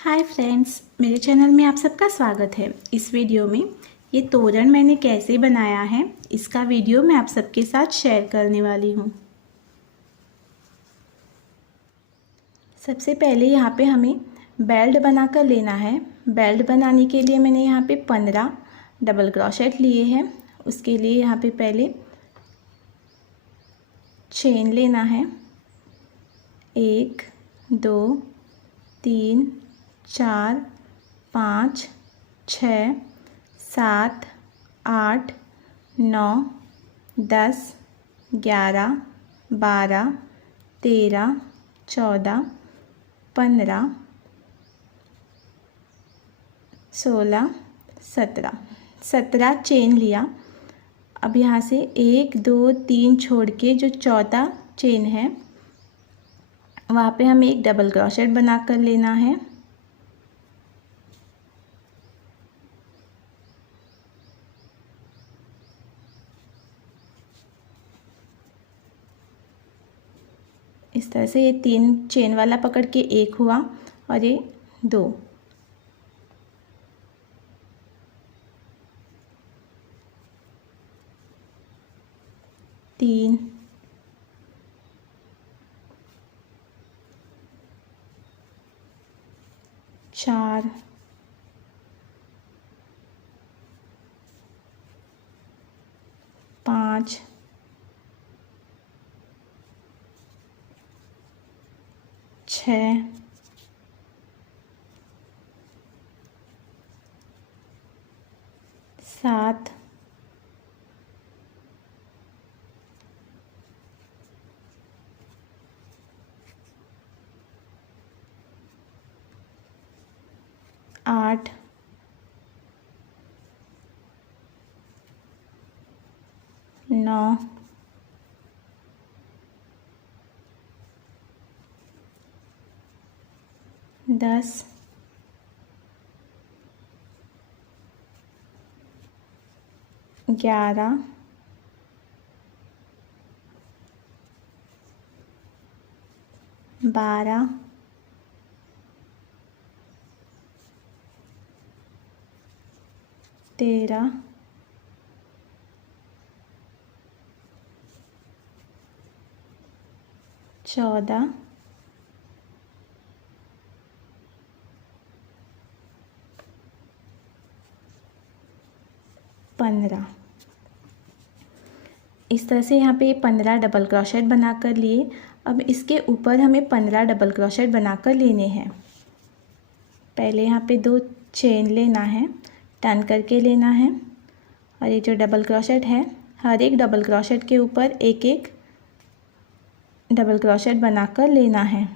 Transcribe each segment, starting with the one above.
Hi friends, मेरे channel में आप सबका स्वागत है। इस वीडियो में ये तोरण मैंने कैसे बनाया है इसका वीडियो मैं आप सबके साथ शेयर करने वाली हूँ। सबसे पहले यहाँ पे हमें बेल्ट बनाकर लेना है। बेल्ट बनाने के लिए मैंने यहाँ पे 15 डबल क्रोशेट लिए हैं। उसके लिए यहाँ पे पहले चेन लेना है। 1 2 3 4 5 6 7 8 9 10 11 12 13 14 15 16 17 चेन लिया। अब यहाँ से 1 2 3 छोड़ के जो चौथा चेन है वहाँ पे हमें एक डबल क्रोशेट बना कर लेना है। इस तरह से ये 3 चेन वाला पकड़ के 1 हुआ और ये 2। तीन 4 5 6 7 8 9 10 11 12 13 14 15। इस तरह से यहाँ पे 15 डबल क्रोशेट बना कर लिए। अब इसके ऊपर हमें 15 डबल क्रोशेट बना कर लेने हैं। पहले यहाँ पे 2 चेन लेना है, टर्न करके लेना है और ये जो डबल क्रोशेट है हर एक डबल क्रोशेट के ऊपर एक एक डबल क्रोशेट बनाकर लेना है।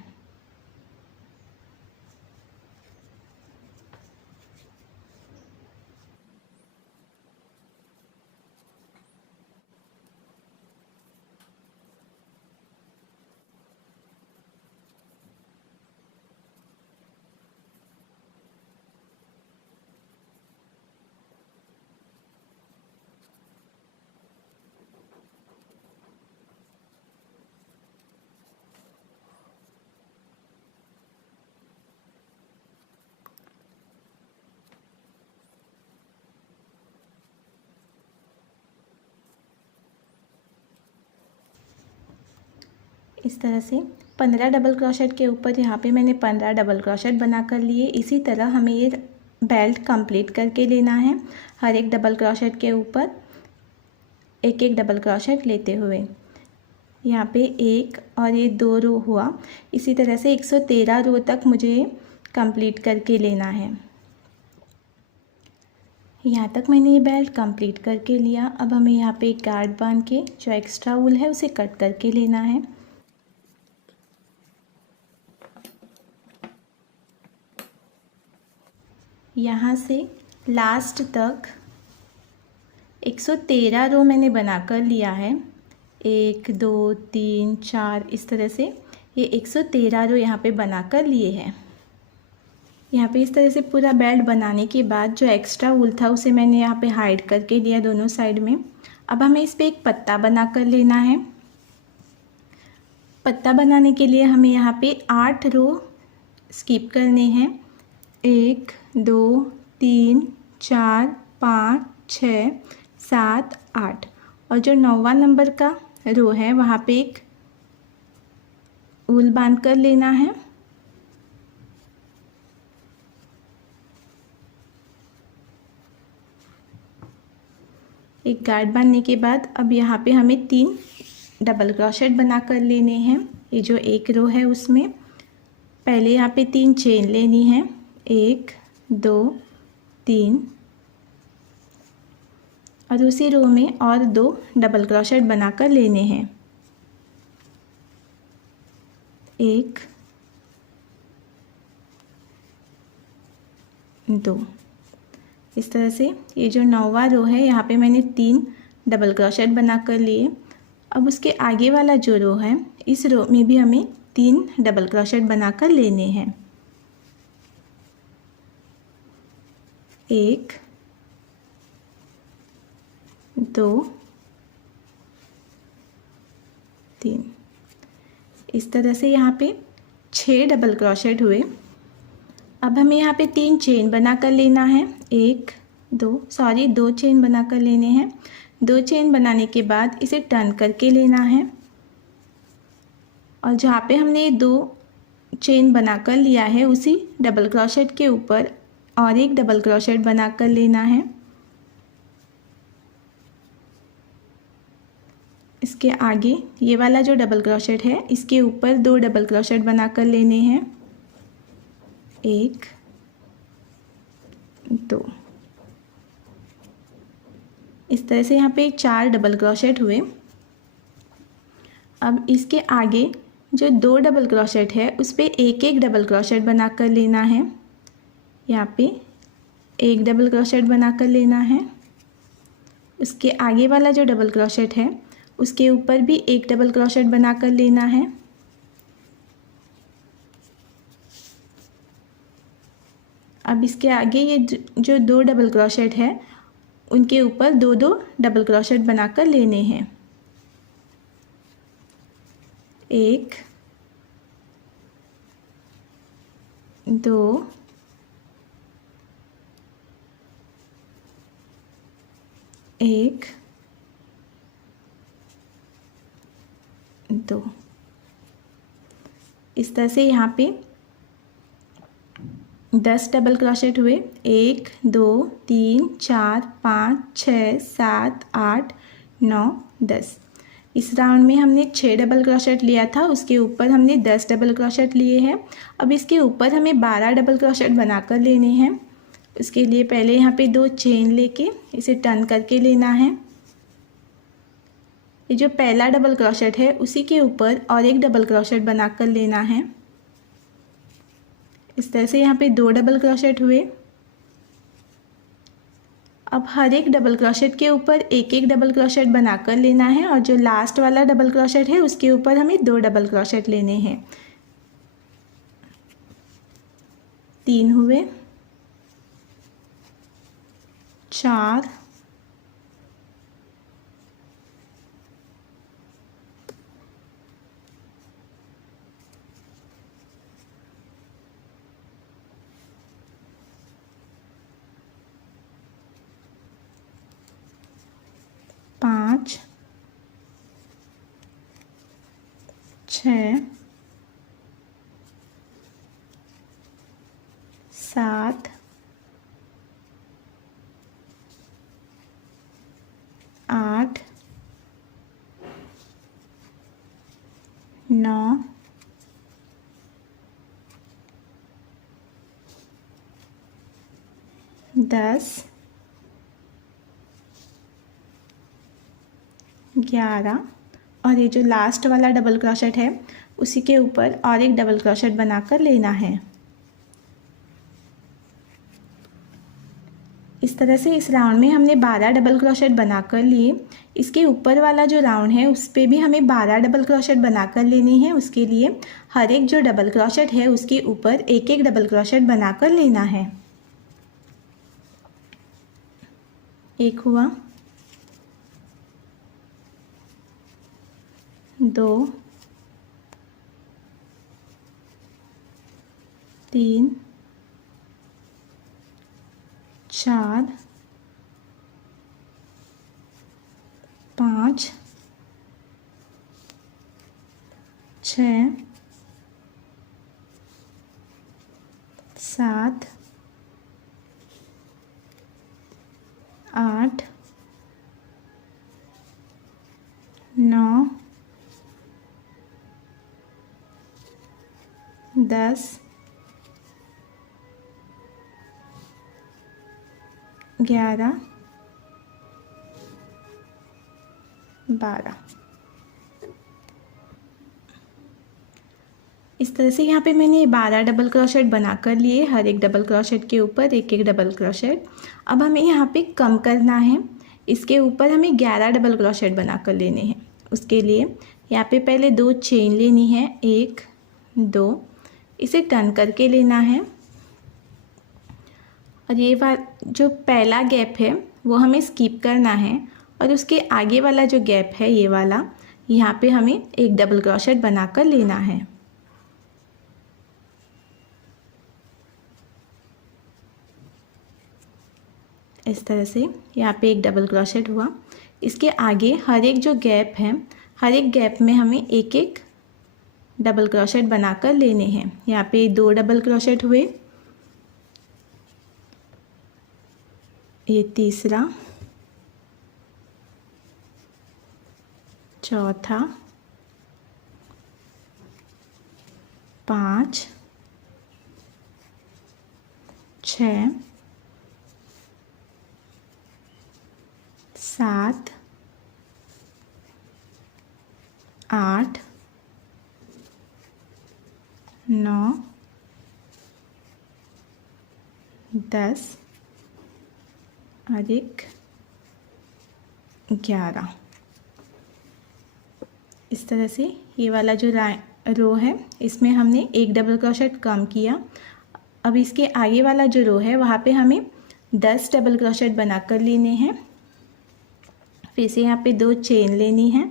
इस तरह से 15 डबल क्रोशेट के ऊपर यहाँ पे मैंने 15 डबल क्रोशेट बना कर लिए। इसी तरह हमें ये बेल्ट कंप्लीट करके लेना है। हर एक डबल क्रोशेट के ऊपर एक एक डबल क्रोशेट लेते हुए यहाँ पे 1 और ये 2 रो हुआ। इसी तरह से 113 रो तक मुझे कंप्लीट करके लेना है। यहाँ तक मैंने ये बेल्ट कंप्लीट करके लिया। अब हमें यहाँ पे एक गार्ड बांध के जो एक्स्ट्रा वूल है उसे कट करके लेना है। यहाँ से लास्ट तक 113 रो मैंने बनाकर लिया है। 1 2 3 4 इस तरह से ये 113 रो यहाँ पे बनाकर लिए हैं। यहाँ पे इस तरह से पूरा बेल्ट बनाने के बाद जो एक्स्ट्रा वूल था उसे मैंने यहाँ पे हाइड करके लिया दोनों साइड में। अब हमें इस पर एक पत्ता बना कर लेना है। पत्ता बनाने के लिए हमें यहाँ पे 8 रो स्किप करने हैं। 1 2 3 4 5 6 7 8 और जो 9वां नंबर का रो है वहाँ पे एक ऊल बांध कर लेना है। एक गार्ड बांधने के बाद अब यहाँ पे हमें 3 डबल क्रोशेट बना कर लेने हैं। ये जो एक रो है उसमें पहले यहाँ पे 3 चेन लेनी है, 1 2 3 और उसी रो में और 2 डबल क्रोशेट बना कर लेने हैं, 1 2। इस तरह से ये जो 9वां रो है यहाँ पे मैंने 3 डबल क्रोशेट बना कर लिए। अब उसके आगे वाला जो रो है इस रो में भी हमें 3 डबल क्रोशेट बना कर लेने हैं, 1 2 3। इस तरह से यहाँ पे 6 डबल क्रोशेट हुए। अब हमें यहाँ पे 3 चेन बना कर लेना है, 2 चेन बना कर लेने हैं। 2 चेन बनाने के बाद इसे टर्न करके लेना है और जहाँ पे हमने 2 चेन बना कर लिया है उसी डबल क्रोशेट के ऊपर और एक डबल क्रोशेट बना कर लेना है। इसके आगे ये वाला जो डबल क्रोशेट है इसके ऊपर 2 डबल क्रोशेट बना कर लेने हैं, 1 2। इस तरह से यहाँ पे 4 डबल क्रोशेट हुए। अब इसके आगे जो 2 डबल क्रोशेट है उस पे एक एक डबल क्रोशेट बना कर लेना है। यहाँ पे एक डबल क्रोशेट बना कर लेना है। उसके आगे वाला जो डबल क्रोशेट है उसके ऊपर भी एक डबल क्रोशेट बना कर लेना है। अब इसके आगे ये जो 2 डबल क्रोशेट है उनके ऊपर 2 डबल क्रोशेट बना कर लेने हैं, 1 2 1 2। इस तरह से यहाँ पे 10 डबल क्रोशेट हुए, 1 2 3 4 5 6 7 8 9 10। इस राउंड में हमने 6 डबल क्रोशेट लिया था, उसके ऊपर हमने 10 डबल क्रोशेट लिए हैं। अब इसके ऊपर हमें 12 डबल क्रोशेट बनाकर लेने हैं। उसके लिए पहले यहाँ पे 2 चेन लेके इसे टर्न करके लेना है। ये जो पहला डबल क्रोशेट है उसी के ऊपर और एक डबल क्रोशेट बनाकर लेना है। इस तरह से यहाँ पे 2 डबल क्रोशेट हुए। अब हर एक डबल क्रोशेट के ऊपर एक एक डबल क्रोशेट बनाकर लेना है और जो लास्ट वाला डबल क्रोशेट है उसके ऊपर हमें 2 डबल क्रोशेट लेने हैं। 3 हुए, 4 5 6 7 8 9 10 11 और ये जो लास्ट वाला डबल क्रोशेट है उसी के ऊपर और एक डबल क्रोशेट बनाकर लेना है। इस तरह से इस राउंड में हमने 12 डबल क्रोशेट बनाकर लिए। इसके ऊपर वाला जो राउंड है उस पे भी हमें 12 डबल क्रोशेट बनाकर लेने हैं। उसके लिए हर एक जो डबल क्रोशेट है उसके ऊपर एक एक डबल क्रोशेट बनाकर लेना है। एक हुआ, 2 3 4 5 6 7 8 9 10 11 12। इस तरह से यहाँ पे मैंने 12 डबल क्रोशेट बना कर लिए, हर एक डबल क्रोशेट के ऊपर एक एक डबल क्रोशेट। अब हमें यहाँ पे कम करना है, इसके ऊपर हमें 11 डबल क्रोशेट बना कर लेने हैं। उसके लिए यहाँ पे पहले 2 चेन लेनी है, 1 2, इसे टर्न करके लेना है और ये जो पहला गैप है वो हमें स्किप करना है और उसके आगे वाला जो गैप है ये वाला, यहाँ पे हमें एक डबल क्रोशेट बना कर लेना है। इस तरह से यहाँ पे एक डबल क्रोशेट हुआ। इसके आगे हर एक जो गैप है, हर एक गैप में हमें एक एक डबल क्रोशेट बनाकर लेने हैं। यहाँ पे 2 डबल क्रोशेट हुए, ये तीसरा, चौथा, 5 6 7 8 9 10 और एक 11। इस तरह से ये वाला जो रो है इसमें हमने एक डबल क्रोशेट कम किया। अब इसके आगे वाला जो रो है वहाँ पे हमें 10 डबल क्रोशेट बना कर लेने हैं। फिर से यहाँ पे 2 चेन लेनी है,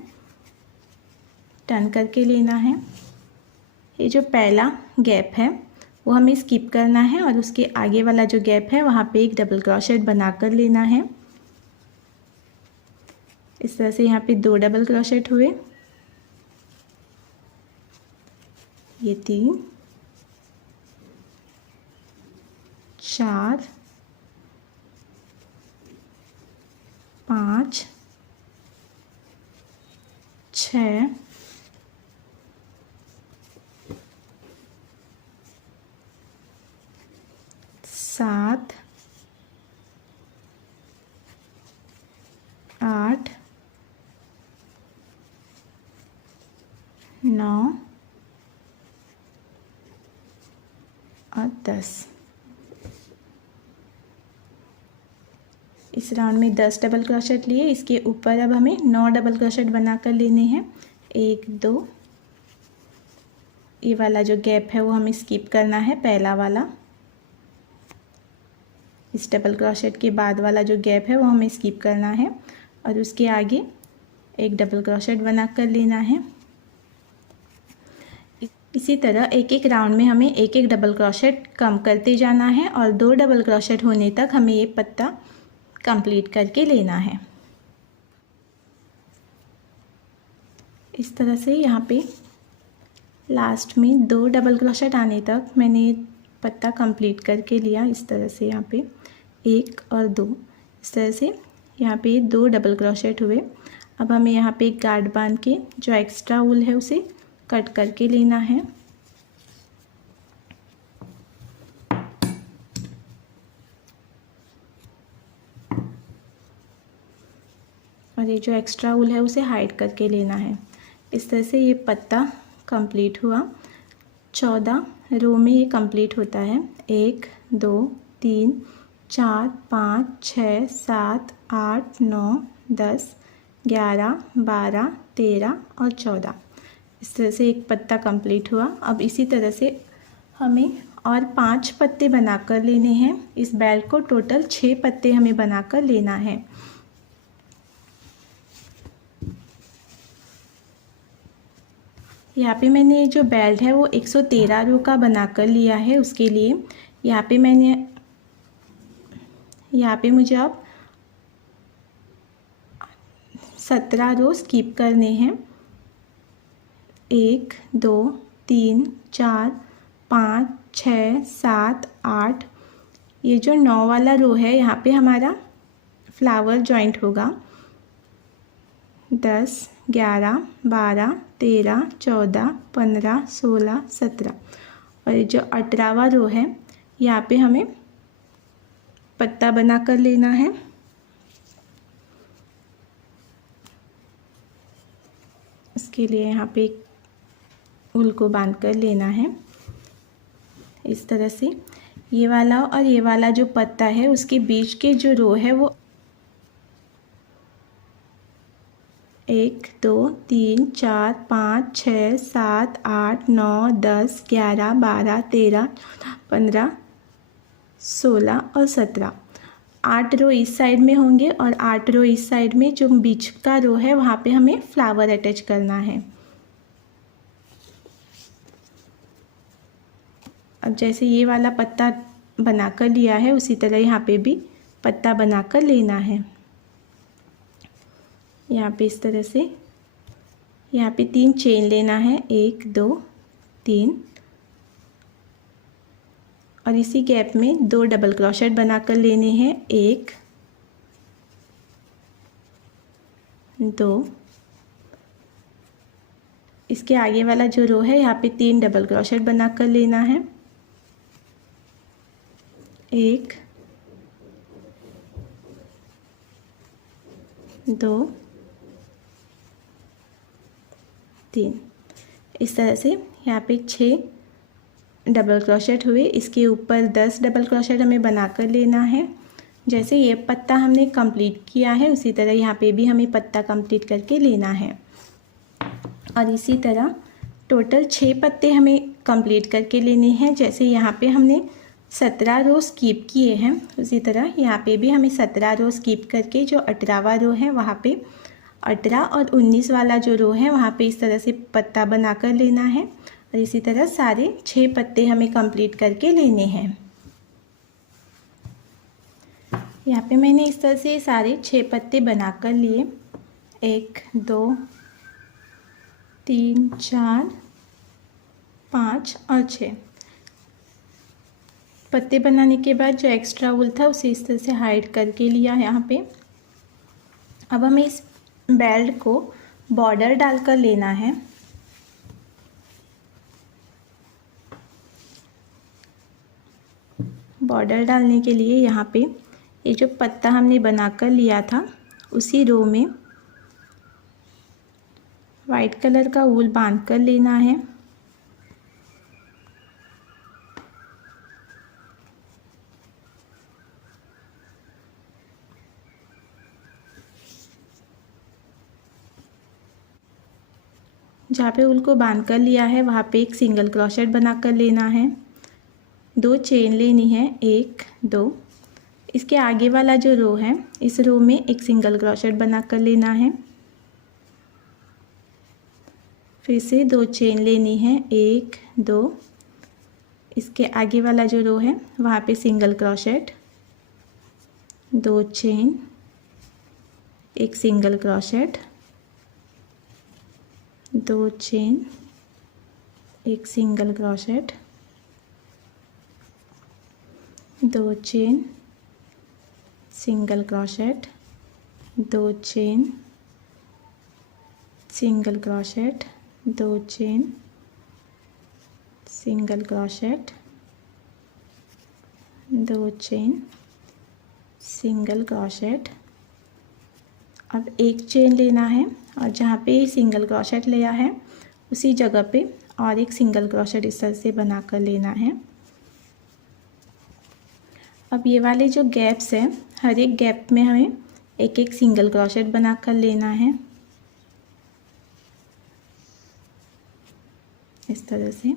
टर्न करके लेना है। ये जो पहला गैप है वो हमें स्किप करना है और उसके आगे वाला जो गैप है वहाँ पे एक डबल क्रोशेट बना कर लेना है। इस तरह से यहाँ पे 2 डबल क्रोशेट हुए, ये 3 4 5 6 7 8 9 और 10। इस राउंड में 10 डबल क्रोशेट लिए, इसके ऊपर अब हमें 9 डबल क्रोशेट बना कर लेने हैं। 1 2, ये वाला जो गैप है वो हमें स्किप करना है, पहला वाला। इस डबल क्रोशेट के बाद वाला जो गैप है वो हमें स्किप करना है और उसके आगे एक डबल क्रोशेट बना कर लेना है। इसी तरह एक एक राउंड में हमें एक एक डबल क्रोशेट कम करते जाना है और 2 डबल क्रोशेट होने तक हमें ये पत्ता कंप्लीट करके लेना है। इस तरह से यहाँ पे लास्ट में 2 डबल क्रोशेट आने तक मैंने ये पत्ता कंप्लीट करके लिया। इस तरह से यहाँ पे 1 और 2, इस तरह से यहाँ पे 2 डबल क्रोशेट हुए। अब हमें यहाँ पे एक गार्ड बांध के जो एक्स्ट्रा वूल है उसे कट करके लेना है। और ये जो एक्स्ट्रा वूल है उसे हाइड करके लेना है। इस तरह से ये पत्ता कंप्लीट हुआ। 14 रो में ये कंप्लीट होता है। 1 2 3 4 5 6 7 8 9 10 11 12 13 और 14। इस तरह से एक पत्ता कंप्लीट हुआ। अब इसी तरह से हमें और 5 पत्ते बनाकर लेने हैं। इस बेल्ट को टोटल 6 पत्ते हमें बनाकर लेना है। यहाँ पे मैंने जो बेल्ट है वो 113 रो का बनाकर लिया है। उसके लिए यहाँ पे मैंने यहाँ पे मुझे अब 17 रो स्किप करने हैं। 1 2 3 4 5 6 7 8। ये जो 9 वाला रो है यहाँ पे हमारा फ्लावर जॉइंट होगा। 10 11 12 13 14 15 16 17। और ये जो 18वां रो है यहाँ पे हमें पत्ता बना कर लेना है। इसके लिए यहाँ पे ऊल को बांध कर लेना है इस तरह से। ये वाला और ये वाला जो पत्ता है उसके बीच के जो रो है वो 1 2 3 4 5 6 7 8 9 10 11 12 13 15 16 और 17। 8 रो इस साइड में होंगे और 8 रो इस साइड में। जो बीच का रो है वहाँ पे हमें फ्लावर अटैच करना है। अब जैसे ये वाला पत्ता बनाकर लिया है उसी तरह यहाँ पे भी पत्ता बनाकर लेना है। यहाँ पे इस तरह से यहाँ पे 3 चेन लेना है, 1 2 3। और इसी गैप में 2 डबल क्रोशेट बनाकर लेने हैं, 1 2। इसके आगे वाला जो रो है यहाँ पे 3 डबल क्रोशेट बनाकर लेना है, 1 2 3। इस तरह से यहाँ पे 6 डबल क्रोशेट हुए। इसके ऊपर 10 डबल क्रोशेट हमें बनाकर लेना है। जैसे ये पत्ता हमने कंप्लीट किया है उसी तरह यहाँ पे भी हमें पत्ता कंप्लीट करके लेना है। और इसी तरह टोटल 6 पत्ते हमें कंप्लीट करके लेने हैं। जैसे यहाँ पे हमने 17 रो स्किप किए हैं उसी तरह यहाँ पे भी हमें 17 रो स्किप करके जो 18वां रो है वहाँ पे 18 और 19 वाला जो रो है वहाँ पे इस तरह से पत्ता बनाकर लेना है। और इसी तरह सारे 6 पत्ते हमें कंप्लीट करके लेने हैं। यहाँ पे मैंने इस तरह से सारे 6 पत्ते बनाकर लिए, 1 2 3 4 5 और 6 पत्ते बनाने के बाद जो एक्स्ट्रा वूल था उसे इस तरह से हाइड करके लिया यहाँ पे। अब हमें इस बेल्ट को बॉर्डर डालकर लेना है। बॉर्डर डालने के लिए यहाँ पे ये जो पत्ता हमने बनाकर लिया था उसी रो में वाइट कलर का वूल बांध कर लेना है। जहाँ पे वूल को बांध कर लिया है वहाँ पे एक सिंगल क्रोशेट बना कर लेना है, 2 चेन लेनी है, 1 2। इसके आगे वाला जो रो है इस रो में एक सिंगल क्रोशेट बना कर लेना है। फिर से 2 चेन लेनी है, 1 2। इसके आगे वाला जो रो है वहाँ पे सिंगल क्रोशेट, 2 चेन, एक सिंगल क्रोशेट, 2 चेन, एक single crochet, 2 chain, single crochet, 2 chain, single crochet, 2 chain, single crochet, 2 chain, single crochet. अब एक चेन लेना है और जहाँ पे सिंगल क्रोशेट लिया है उसी जगह पे और एक सिंगल क्रोशेट इस तरह से बना कर लेना है। अब ये वाले जो गैप्स हैं हर एक गैप में हमें एक एक सिंगल क्रोशेट बना कर लेना है इस तरह से।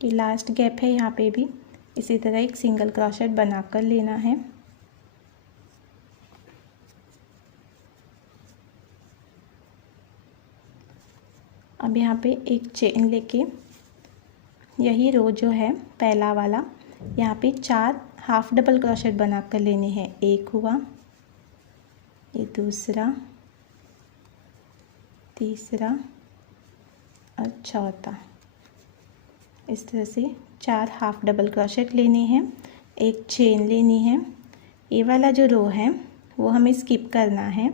ये लास्ट गैप है, यहाँ पे भी इसी तरह एक सिंगल क्रोशेट बनाकर लेना है। अब यहाँ पे एक चेन लेके यही रो जो है पहला वाला, यहाँ पे 4 हाफ डबल क्रोशेट बनाकर लेने हैं। एक हुआ, ये दूसरा, तीसरा और चौथा। इस तरह से 4 हाफ डबल क्रोशेट लेने हैं, एक चेन लेनी है। ये वाला जो रो है वो हमें स्किप करना है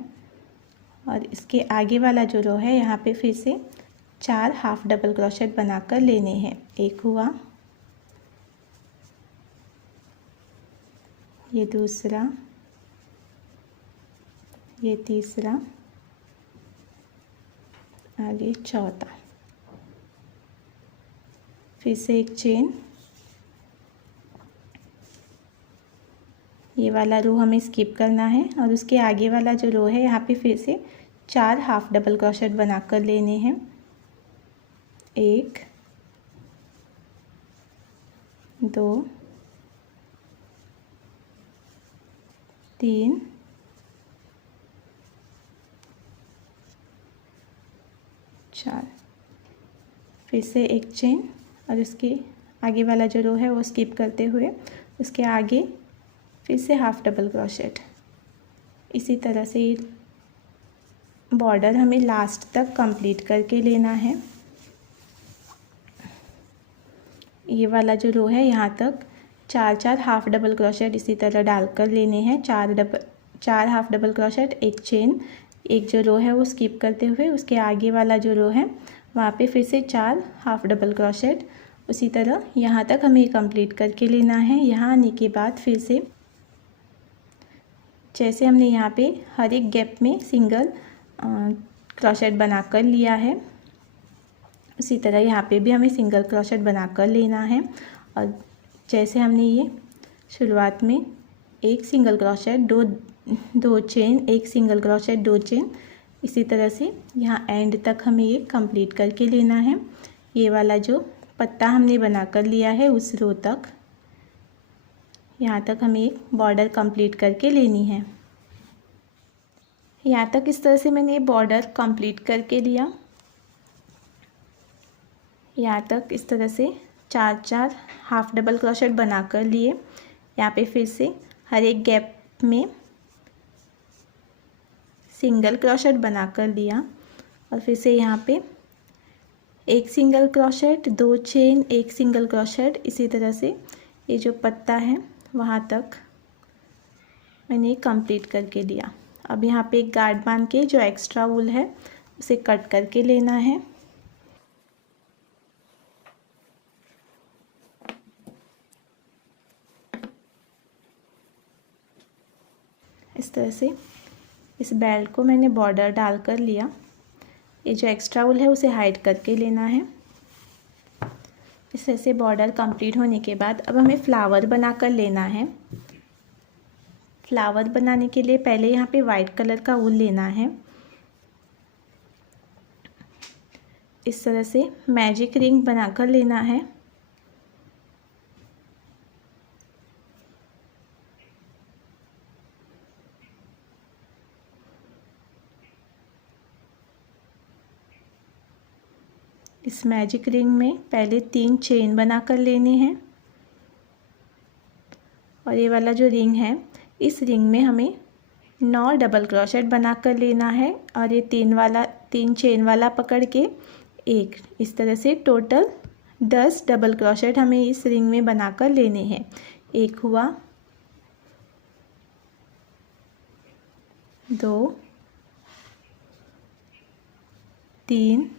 और इसके आगे वाला जो रो है यहाँ पे फिर से 4 हाफ डबल क्रोशेट बनाकर लेने हैं। एक हुआ, ये दूसरा, ये तीसरा और ये चौथा। फिर से एक चेन, ये वाला रो हमें स्किप करना है और उसके आगे वाला जो रो है यहाँ पे फिर से 4 हाफ डबल क्रोशेट बनाकर लेने हैं। एक, दो, तीन, चार। फिर से एक चेन और उसके आगे वाला जो रो है वो स्किप करते हुए उसके आगे फिर से हाफ डबल क्रोशेट। इसी तरह से बॉर्डर हमें लास्ट तक कंप्लीट करके लेना है। ये वाला जो रो है यहाँ तक 4 हाफ डबल क्रोशेट इसी तरह डालकर लेने हैं। 4 हाफ डबल क्रोशेट, एक चेन, एक जो रो है वो स्किप करते हुए उसके आगे वाला जो रो है वहाँ पे फिर से 4 हाफ डबल क्रोशेट। उसी तरह यहाँ तक हमें कंप्लीट करके लेना है। यहाँ आने के बाद फिर से जैसे हमने यहाँ पे हर एक गैप में सिंगल क्रोशेट बनाकर लिया है उसी तरह यहाँ पे भी हमें सिंगल क्रोशेट बनाकर लेना है। और जैसे हमने ये शुरुआत में एक सिंगल क्रोशेट, दो चेन, एक सिंगल क्रोशेट, 2 चेन, इसी तरह से यहाँ एंड तक हमें ये कंप्लीट करके लेना है। ये वाला जो पत्ता हमने बनाकर लिया है उस रो तक, यहाँ तक हमें एक बॉर्डर कंप्लीट करके लेनी है। यहाँ तक इस तरह से मैंने बॉर्डर कंप्लीट करके लिया। यहाँ तक इस तरह से 4 हाफ डबल क्रोशेट बनाकर लिए। यहाँ पे फिर से हर एक गैप में सिंगल क्रोशेट बनाकर लिया और फिर से यहाँ पे एक सिंगल क्रोशेट, 2 चेन, एक सिंगल क्रोशेट, इसी तरह से ये जो पत्ता है वहाँ तक मैंने कंप्लीट करके लिया। अब यहाँ पे एक गार्ड बांध के जो एक्स्ट्रा वूल है उसे कट करके लेना है। इस तरह से इस बेल्ट को मैंने बॉर्डर डालकर लिया। ये जो एक्स्ट्रा वूल है उसे हाइड करके लेना है। इस तरह से बॉर्डर कंप्लीट होने के बाद अब हमें फ्लावर बनाकर लेना है। फ्लावर बनाने के लिए पहले यहाँ पे वाइट कलर का वूल लेना है। इस तरह से मैजिक रिंग बनाकर लेना है। इस मैजिक रिंग में पहले 3 चेन बनाकर लेने हैं और ये वाला जो रिंग है इस रिंग में हमें 9 डबल क्रोशेट बनाकर लेना है और ये 3 चेन वाला पकड़ के एक, इस तरह से टोटल 10 डबल क्रोशेट हमें इस रिंग में बनाकर लेने हैं। एक हुआ, 2, 3,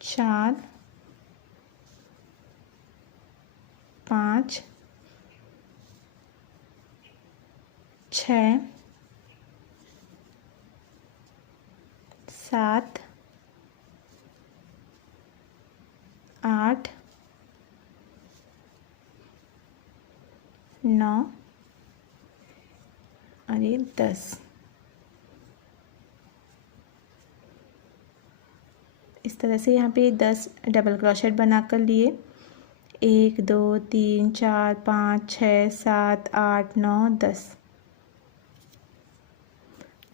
4, 5, 6, 7, 8, 9 और ये 10। इस तरह से यहाँ पे 10 डबल क्रोशेट बना कर लिए। 1 2 3 4 5 6 7 8 9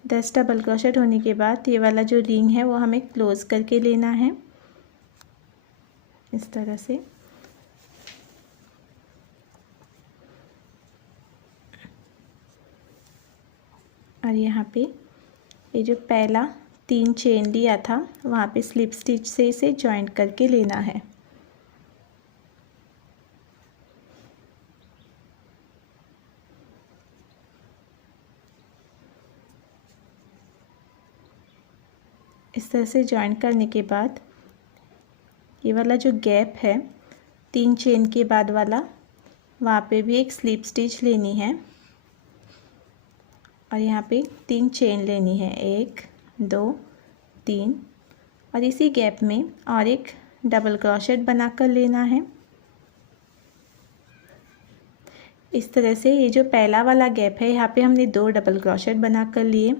10 डबल क्रोशेट होने के बाद ये वाला जो रिंग है वो हमें क्लोज करके लेना है इस तरह से। और यहाँ पे ये जो पहला 3 चेन लिया था वहाँ पे स्लिप स्टिच से इसे जॉइंट करके लेना है। इस तरह से जॉइंट करने के बाद ये वाला जो गैप है 3 चेन के बाद वाला, वहाँ पे भी एक स्लिप स्टिच लेनी है और यहाँ पे 3 चेन लेनी है, 1 2 3, और इसी गैप में और एक डबल क्रोशेट बनाकर लेना है। इस तरह से ये जो पहला वाला गैप है यहाँ पे हमने 2 डबल क्रोशेट बनाकर लिए।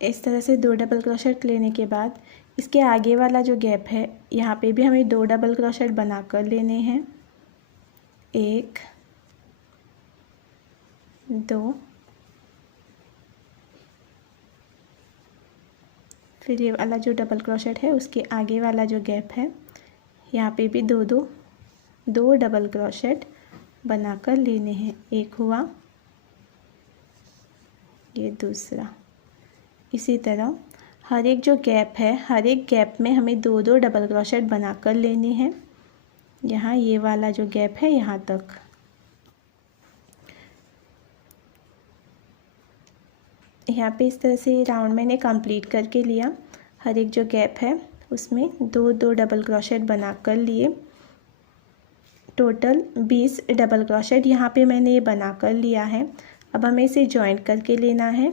इस तरह से 2 डबल क्रोशेट लेने के बाद इसके आगे वाला जो गैप है यहाँ पे भी हमें 2 डबल क्रोशेट बनाकर लेने हैं, 1 2, फिर ये वाला जो डबल क्रोशेट है उसके आगे वाला जो गैप है यहाँ पे भी दो डबल क्रोशेट बनाकर लेने हैं। एक हुआ, ये दूसरा। इसी तरह हर एक जो गैप है हर एक गैप में हमें 2 डबल क्रोशेट बनाकर लेने हैं। यहाँ ये वाला जो गैप है यहाँ तक। यहाँ पे इस तरह से राउंड मैंने कंप्लीट करके लिया। हर एक जो गैप है उसमें 2 डबल क्रोशेट बनाकर लिए। टोटल 20 डबल क्रोशेट यहाँ पे मैंने ये बनाकर लिया है। अब हमें इसे जॉइंट करके लेना है।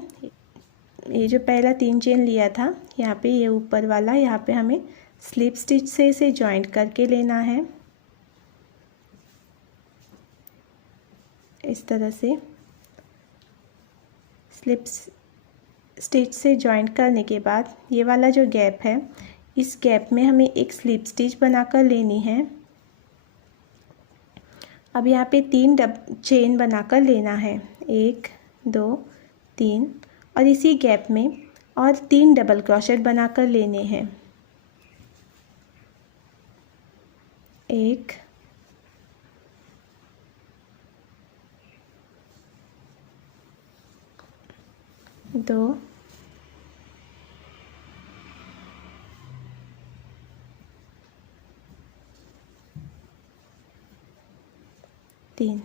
ये जो पहला 3 चेन लिया था यहाँ पे ये ऊपर वाला, यहाँ पे हमें स्लिप स्टिच से इसे जॉइंट करके लेना है इस तरह से। स्लिप स्टिच से जॉइंट करने के बाद ये वाला जो गैप है इस गैप में हमें एक स्लिप स्टिच बनाकर लेनी है। अब यहाँ पे 3 चेन बनाकर लेना है, 1 2 3, और इसी गैप में और 3 डबल क्रोशेट बनाकर लेने हैं, 1 2 3।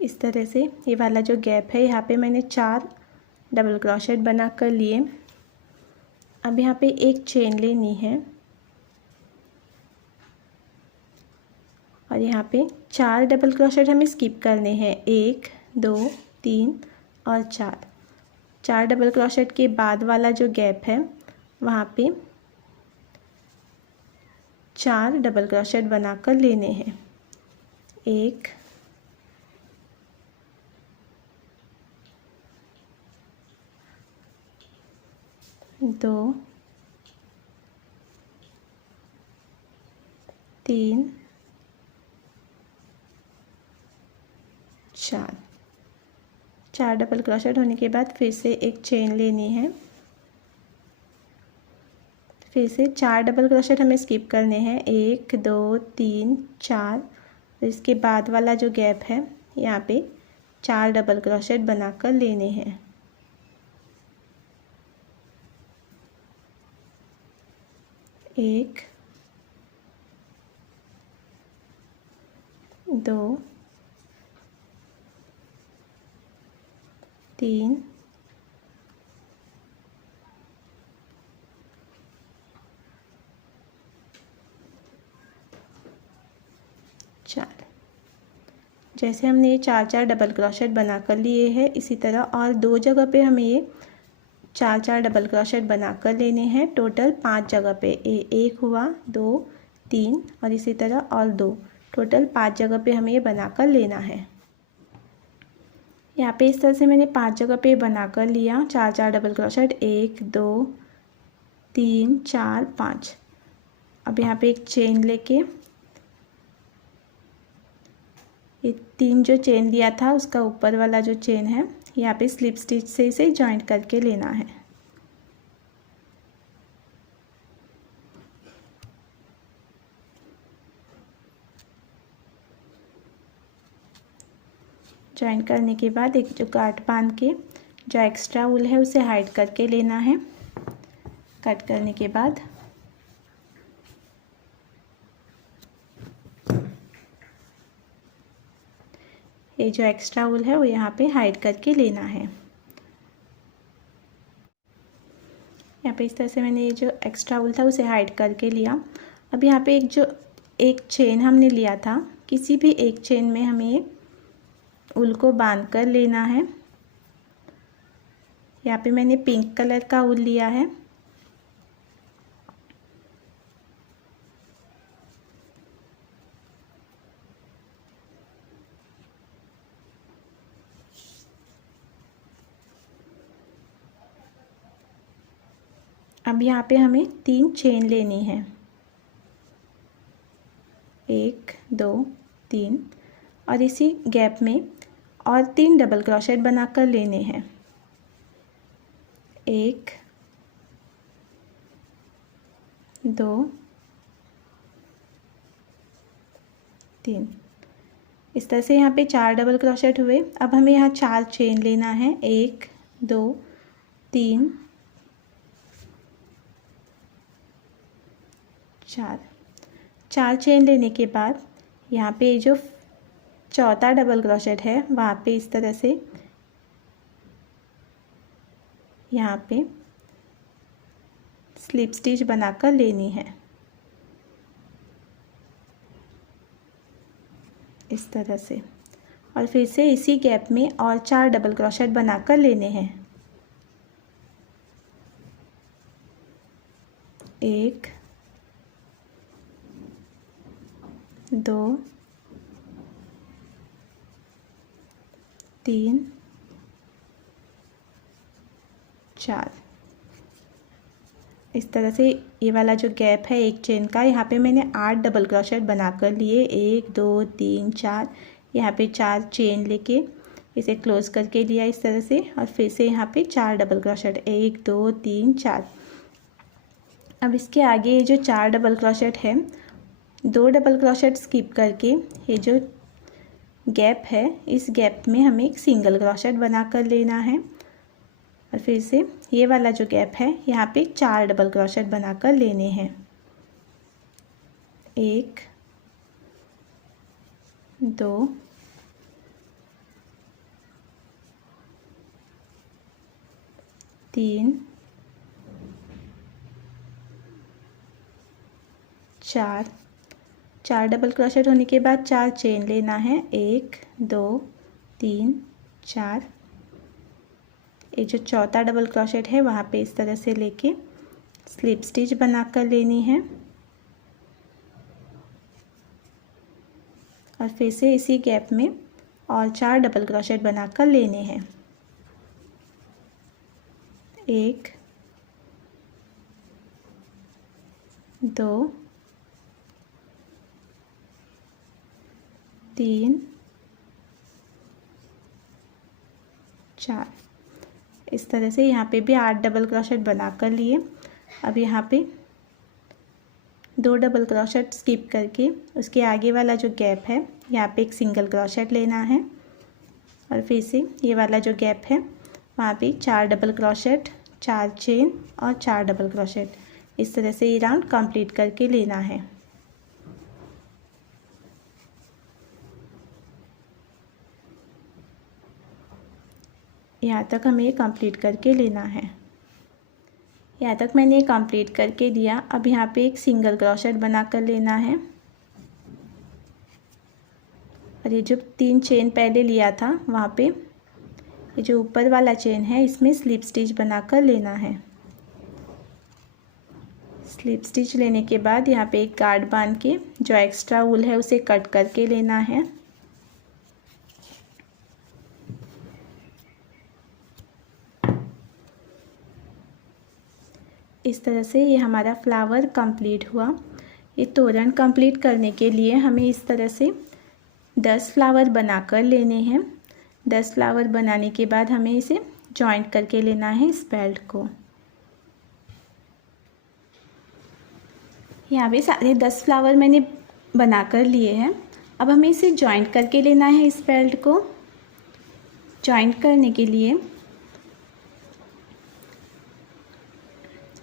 इस तरह से ये वाला जो गैप है यहाँ पे मैंने 4 डबल क्रोशेट बना कर लिए। अब यहाँ पे एक चेन लेनी है और यहाँ पे 4 डबल क्रोशेट हमें स्किप करने हैं, 1 2 3 और 4 डबल क्रोशेट के बाद वाला जो गैप है वहाँ पे 4 डबल क्रोशेट बनाकर लेने हैं, 1 2 3 4 डबल क्रोशेट होने के बाद फिर से एक चेन लेनी है। फिर से 4 डबल क्रोशेट हमें स्किप करने हैं, 1 2 3 4। इसके बाद वाला जो गैप है यहाँ पे 4 डबल क्रोशेट बनाकर लेने हैं, 1 2 3 4। जैसे हमने ये 4 डबल क्रोशेट बना कर लिए हैं इसी तरह और 2 जगह पे हमें ये 4 डबल क्रोशेट बनाकर लेने हैं। टोटल 5 जगह पे, एक हुआ, 2 3 और इसी तरह और 2, टोटल 5 जगह पे हमें ये बनाकर लेना है। यहाँ पे इस तरह से मैंने 5 जगह पे बनाकर लिया 4 डबल क्रोशेट, 1 2 3 4 5। अब यहाँ पे एक चेन लेके ये 3 जो चेन लिया था उसका ऊपर वाला जो चेन है यहाँ पे स्लिप स्टिच से इसे जॉइंट करके लेना है। जॉइंट करने के बाद एक जो गांठ बांध के जो एक्स्ट्रा वूल है उसे हाइड करके लेना है। कट करने के बाद ये जो एक्स्ट्रा वूल है वो यहाँ पे हाइड करके लेना है। यहाँ पे इस तरह से मैंने ये जो एक्स्ट्रा वूल था उसे हाइड करके लिया। अब यहाँ पे एक चेन हमने लिया था, किसी भी एक चेन में हमें ऊल को बांध कर लेना है। यहाँ पे मैंने पिंक कलर का ऊल लिया है। अब यहाँ पे हमें 3 चेन लेनी है, 1 2 3, और इसी गैप में और 3 डबल क्रोशेट बनाकर लेने हैं। 1 2 3, इस तरह से यहाँ पे 4 डबल क्रोशेट हुए। अब हमें यहाँ 4 चेन लेना है, 1 2 3 4 चेन लेने के बाद यहाँ पे जो चौथा डबल क्रोशेट है वहाँ पे इस तरह से यहाँ पे स्लिप स्टिच बनाकर लेनी है, इस तरह से। और फिर से इसी गैप में और 4 डबल क्रोशेट बनाकर लेने हैं, 1 2 3 4। इस तरह से ये वाला जो गैप है एक चेन का, यहाँ पे मैंने 8 डबल क्रोशेट बनाकर लिए, 1 2 3 4। यहाँ पे 4 चेन लेके इसे क्लोज करके लिया इस तरह से, और फिर से यहाँ पे 4 डबल क्रोशेट, 1 2 3 4। अब इसके आगे ये जो 4 डबल क्रोशेट है, 2 डबल क्रोशेट स्किप करके ये जो गैप है इस गैप में हमें एक सिंगल क्रोशेट बनाकर लेना है। और फिर से ये वाला जो गैप है यहाँ पे 4 डबल क्रोशेट बनाकर लेने हैं, 1 2 3 4 डबल क्रोशेट होने के बाद 4 चेन लेना है, 1 2 3 4। ये जो चौथा डबल क्रोशेट है वहाँ पे इस तरह से लेके स्लिप स्टिच बनाकर लेनी है, और फिर से इसी गैप में और 4 डबल क्रोशेट बनाकर लेने हैं, 1 2 3 4। इस तरह से यहाँ पे भी 8 डबल क्रोशेट बनाकर लिए। अब यहाँ पे 2 डबल क्रोशेट स्किप करके उसके आगे वाला जो गैप है यहाँ पे एक सिंगल क्रोशेट लेना है, और फिर से ये वाला जो गैप है वहाँ पे 4 डबल क्रोशेट, 4 चेन और 4 डबल क्रोशेट, इस तरह से ये राउंड कंप्लीट करके लेना है। यहाँ तक हमें ये कंप्लीट करके लेना है। यहाँ तक मैंने ये कंप्लीट करके दिया। अब यहाँ पे एक सिंगल क्रोशेट बनाकर लेना है, और ये जो 3 चेन पहले लिया था वहाँ पे ये जो ऊपर वाला चेन है इसमें स्लिप स्टिच बनाकर लेना है। स्लिप स्टिच लेने के बाद यहाँ पे एक गार्ड बांध के जो एक्स्ट्रा वूल है उसे कट करके लेना है। इस तरह से ये हमारा फ्लावर कंप्लीट हुआ। ये तोरण कंप्लीट करने के लिए हमें इस तरह से 10 फ्लावर बनाकर लेने हैं। 10 फ्लावर बनाने के बाद हमें इसे जॉइंट करके लेना है इस बेल्ट को। यहाँ पे सारे 10 फ्लावर मैंने बनाकर लिए हैं। अब हमें इसे जॉइंट करके लेना है इस बेल्ट को। जॉइंट करने के लिए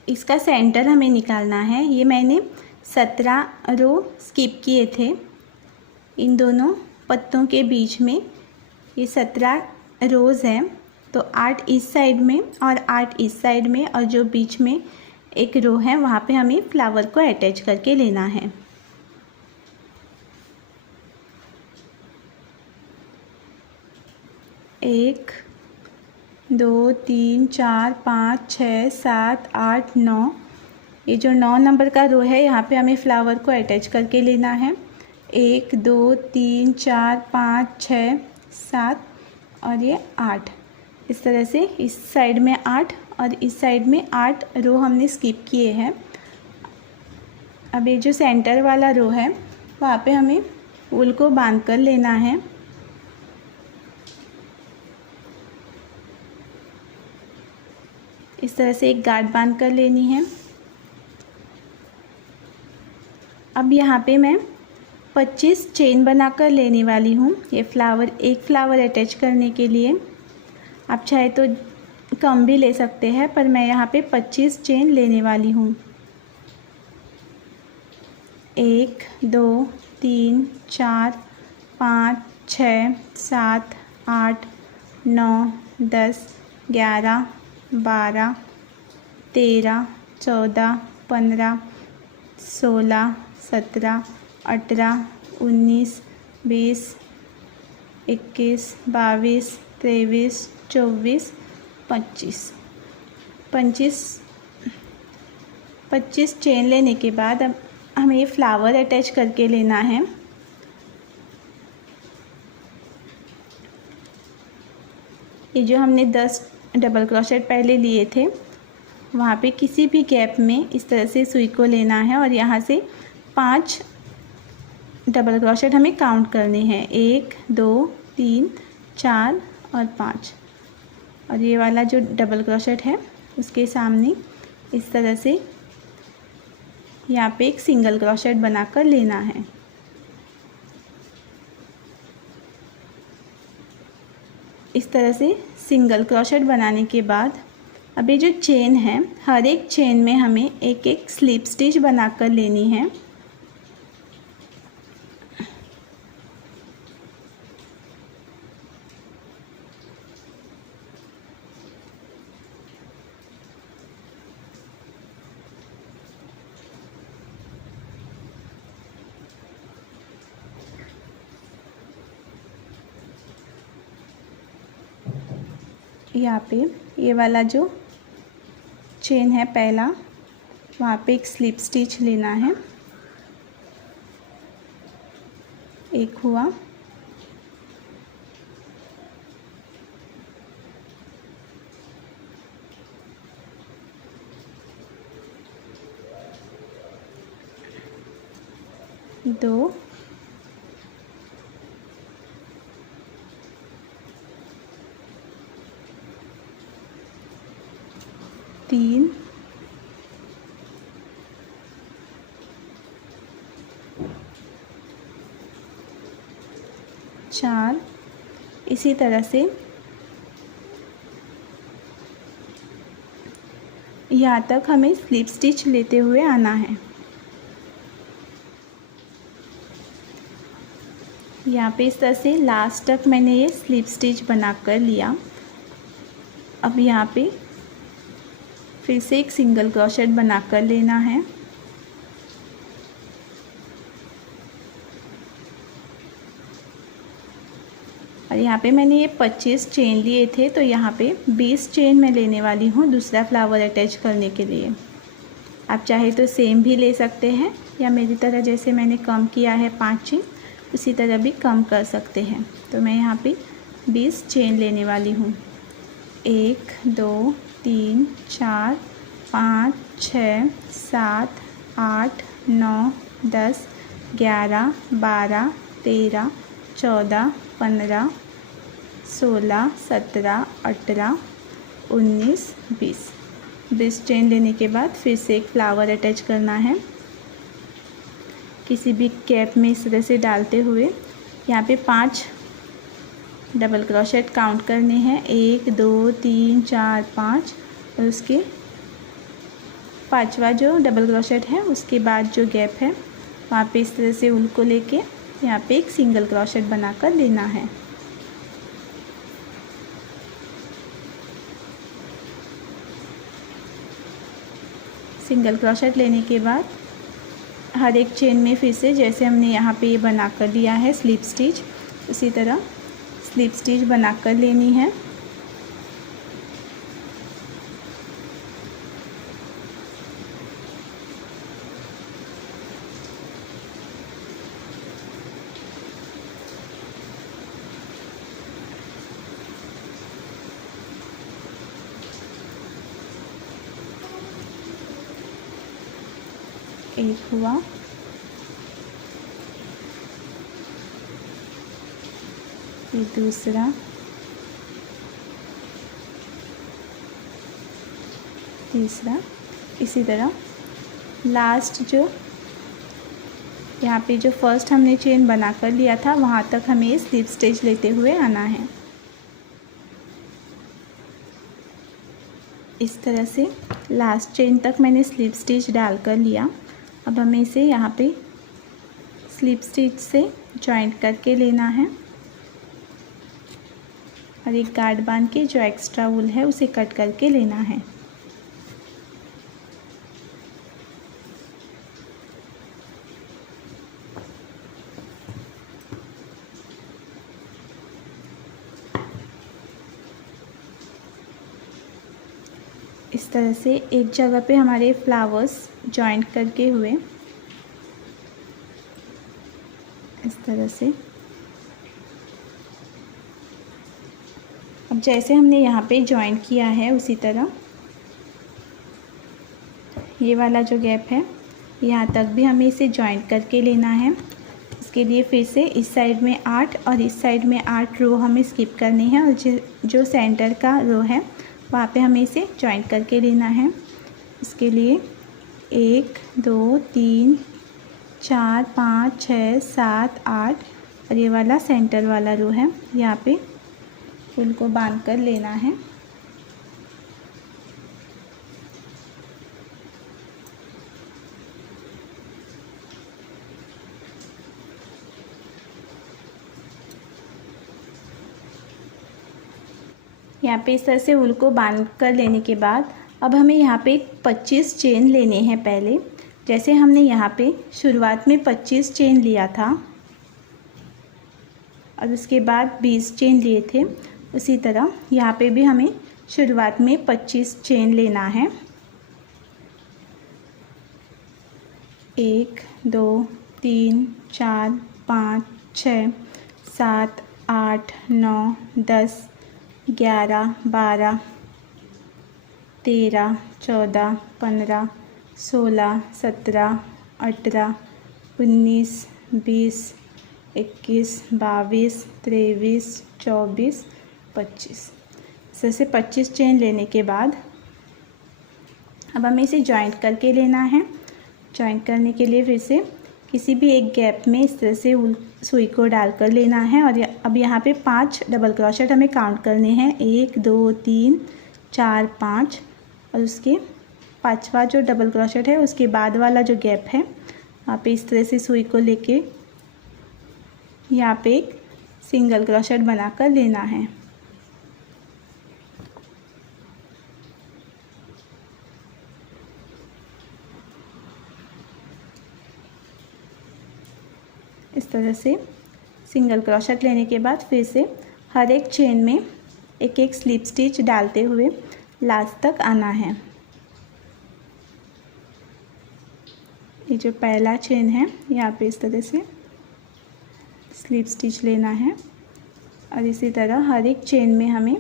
इसका सेंटर हमें निकालना है। ये मैंने 17 रो स्किप किए थे। इन दोनों पत्तों के बीच में ये 17 रोज़ हैं, तो 8 इस साइड में और 8 इस साइड में, और जो बीच में एक रो है वहाँ पे हमें फ्लावर को अटैच करके लेना है। एक, 2, 3, 4, 5, 6, 7, 8, 9। ये जो 9 नंबर का रो है यहाँ पे हमें फ्लावर को अटैच करके लेना है। 1, 2, 3, 4, 5, 6, 7 और ये 8। इस तरह से इस साइड में 8 और इस साइड में 8 रो हमने स्किप किए हैं। अब ये जो सेंटर वाला रो है वहाँ पे हमें वूल को बांध कर लेना है। इस तरह से एक गांठ बांध कर लेनी है। अब यहाँ पे मैं 25 चेन बनाकर लेने वाली हूँ। ये एक फ्लावर अटैच करने के लिए आप चाहे तो कम भी ले सकते हैं, पर मैं यहाँ पे 25 चेन लेने वाली हूँ। 1, 2, 3, 4, 5, 6, 7, 8, 9, 10, 11, 12, 13, 14, 15, 16, 17, 18, 19, 20, 21, 22, 23, 24, 25 चेन लेने के बाद अब हमें ये फ्लावर अटैच करके लेना है। ये जो हमने 10 डबल क्रोशेट पहले लिए थे वहाँ पे किसी भी गैप में इस तरह से सुई को लेना है और यहाँ से 5 डबल क्रोशेट हमें काउंट करने हैं। 1, 2, 3, 4 और 5। और ये वाला जो डबल क्रोशेट है उसके सामने इस तरह से यहाँ पे एक सिंगल क्रोशेट बनाकर लेना है। इस तरह से सिंगल क्रोशेट बनाने के बाद अब ये जो चेन है हर एक चेन में हमें एक एक स्लिप स्टिच बनाकर लेनी है। यहाँ पे ये वाला जो चेन है पहला, वहाँ पे एक स्लिप स्टिच लेना है। एक हुआ, दो, तीन, चार। इसी तरह से यहाँ तक हमें स्लिप स्टिच लेते हुए आना है। यहाँ पे इस तरह से लास्ट तक मैंने ये स्लिप स्टिच बना कर लिया। अब यहाँ पे फिर से एक सिंगल क्रोशेट बनाकर लेना है। और यहाँ पे मैंने ये 25 चेन लिए थे, तो यहाँ पे 20 चेन मैं लेने वाली हूँ दूसरा फ्लावर अटैच करने के लिए। आप चाहे तो सेम भी ले सकते हैं, या मेरी तरह जैसे मैंने कम किया है 5 चेन, उसी तरह भी कम कर सकते हैं। तो मैं यहाँ पे 20 चेन लेने वाली हूँ। 1, 2, 3, 4, 5, 6, 7, 8, 9, 10, 11, 12, 13, 14, 15, 16, 17, 18, 19, 20। 20 चेन लेने के बाद फिर से एक फ्लावर अटैच करना है। किसी भी कैप में इस तरह से डालते हुए यहाँ पे 5 डबल क्रोशेट काउंट करने हैं। 1, 2, 3, 4, 5 और उसके 5वां जो डबल क्रोशेट है उसके बाद जो गैप है वहाँ पे इस तरह से ऊन को लेके यहाँ पे एक सिंगल क्रोशेट बनाकर लेना है। सिंगल क्रोशेट लेने के बाद हर एक चेन में फिर से जैसे हमने यहाँ पे ये बना कर लिया है स्लिप स्टिच, उसी तरह स्लिप स्टिच बना कर लेनी है। एक हुआ, फिर दूसरा, तीसरा, इसी तरह लास्ट जो यहाँ पे जो फर्स्ट हमने चेन बना कर लिया था वहाँ तक हमें स्लिप स्टिच लेते हुए आना है। इस तरह से लास्ट चेन तक मैंने स्लिप स्टिच डाल कर लिया। अब हमें इसे यहाँ पे स्लिप स्टिच से जॉइंट करके लेना है और एक गार्ड बांध के जो एक्स्ट्रा वूल है उसे कट करके लेना है। इस तरह से एक जगह पे हमारे फ्लावर्स जॉइंट करके हुए, इस तरह से। अब जैसे हमने यहाँ पे जॉइंट किया है उसी तरह ये वाला जो गैप है यहाँ तक भी हमें इसे जॉइंट करके लेना है। इसके लिए फिर से इस साइड में 8 और इस साइड में 8 रो हमें स्किप करनी है और जो सेंटर का रो है वहाँ पे हमें इसे जॉइंट करके लेना है। इसके लिए 1, 2, 3, 4, 5, 6, 7, 8 और ये वाला सेंटर वाला रो है यहाँ पे फूल को बांध कर लेना है। यहाँ पे इस तरह से ऊल को बांध कर लेने के बाद अब हमें यहाँ पे 25 चेन लेने हैं। पहले जैसे हमने यहाँ पे शुरुआत में 25 चेन लिया था और उसके बाद 20 चेन लिए थे, उसी तरह यहाँ पे भी हमें शुरुआत में 25 चेन लेना है। 1, 2, 3, 4, 5, 6, 7, 8, 9, 10, 11, 12, 13, 14, 15, 16, 17, 18, 19, 20, 21, 22, 23, 24, 25। जैसे 25 चेन लेने के बाद अब हमें इसे जॉइंट करके लेना है। जॉइंट करने के लिए फिर से किसी भी एक गैप में इस तरह से सुई को डालकर लेना है और अब यहाँ पे 5 डबल क्रोशेट हमें काउंट करने हैं। 1, 2, 3, 4, 5 और उसके 5वां जो डबल क्रोशेट है उसके बाद वाला जो गैप है वहाँ पे इस तरह से सुई को लेके यहाँ पे एक सिंगल क्रोशेट बनाकर लेना है। इस तरह से सिंगल क्रोशेट लेने के बाद फिर से हर एक चेन में एक एक स्लिप स्टिच डालते हुए लास्ट तक आना है। ये जो पहला चेन है यहाँ पे इस तरह से स्लिप स्टिच लेना है और इसी तरह हर एक चेन में हमें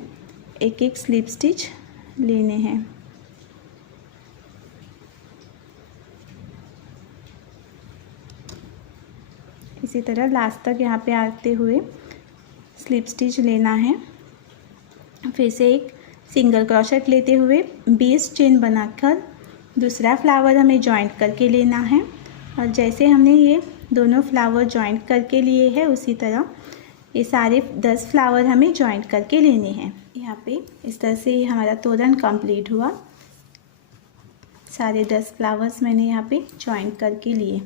एक एक स्लिप स्टिच लेने हैं। इसी तरह लास्ट तक यहाँ पे आते हुए स्लिप स्टिच लेना है। फिर से एक सिंगल क्रोशेट लेते हुए 20 चेन बनाकर दूसरा फ्लावर हमें जॉइंट करके लेना है। और जैसे हमने ये दोनों फ्लावर जॉइंट करके लिए हैं उसी तरह ये सारे 10 फ्लावर हमें जॉइंट करके लेने हैं। यहाँ पे इस तरह से हमारा तोरण कंप्लीट हुआ। सारे 10 फ्लावर्स मैंने यहाँ पे जॉइंट करके लिए।